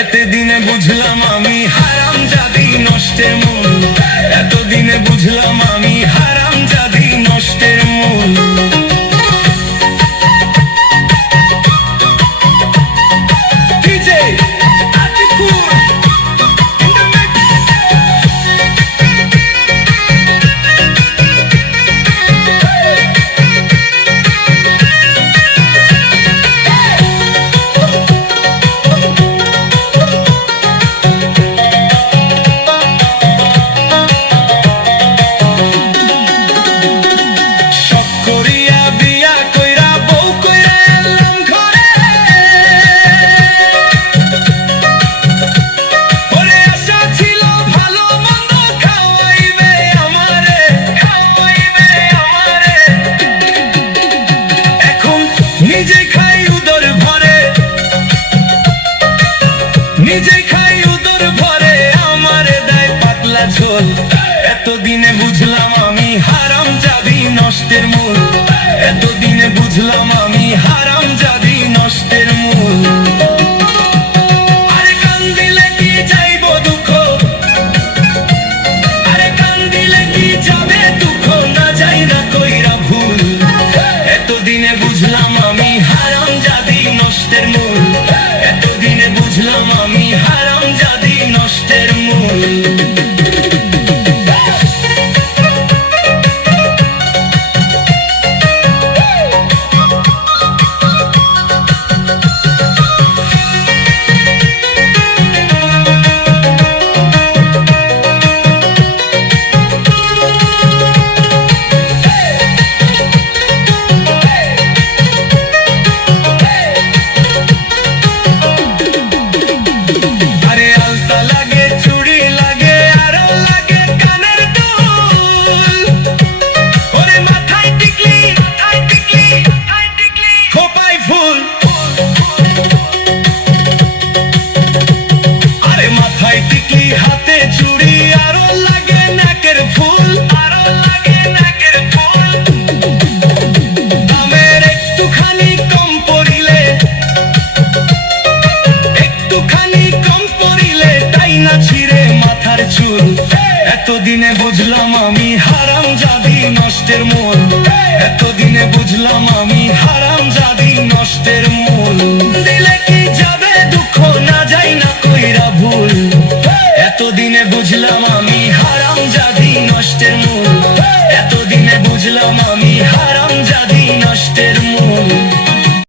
এতদিনে বুঝলাম আমি হারামজাদি নষ্টের মূল। এতদিনে বুঝলাম আমি হারামজাদি নষ্টের মূল। নিজে খাই উদর ভরে আমারে দেয় পাতলা ঝোল। এতদিনে বুঝলাম আমি হারামজাদি নষ্টের মূল। এতদিনে বুঝলাম আমি হারামজাদি নষ্টের মূল। আরে কান দিলে কি যাইব দুঃখ, আরে কান দিলে কি যাবে দুঃখ, না যাই না কইরা ভুল। এতদিনে বুঝলাম আমি হারামজাদি নষ্টের মূল। এতদিনে বুঝলাম আমি হারামজাদি নষ্টের মূল। হাতে চুড়ি আরো লাগে নাকের ফুল, আরো লাগে নাকের ফুল। দামের একটুখানি কম পড়িলে, একটুখানি কম পড়িলে তাই না ছিঁড়ে মাথার চুল। এতদিনে বুঝলাম আমি হারামজাদি নষ্টের মূল। এতদিনে বুঝলাম আমি হারামজাদি নষ্টের মূল।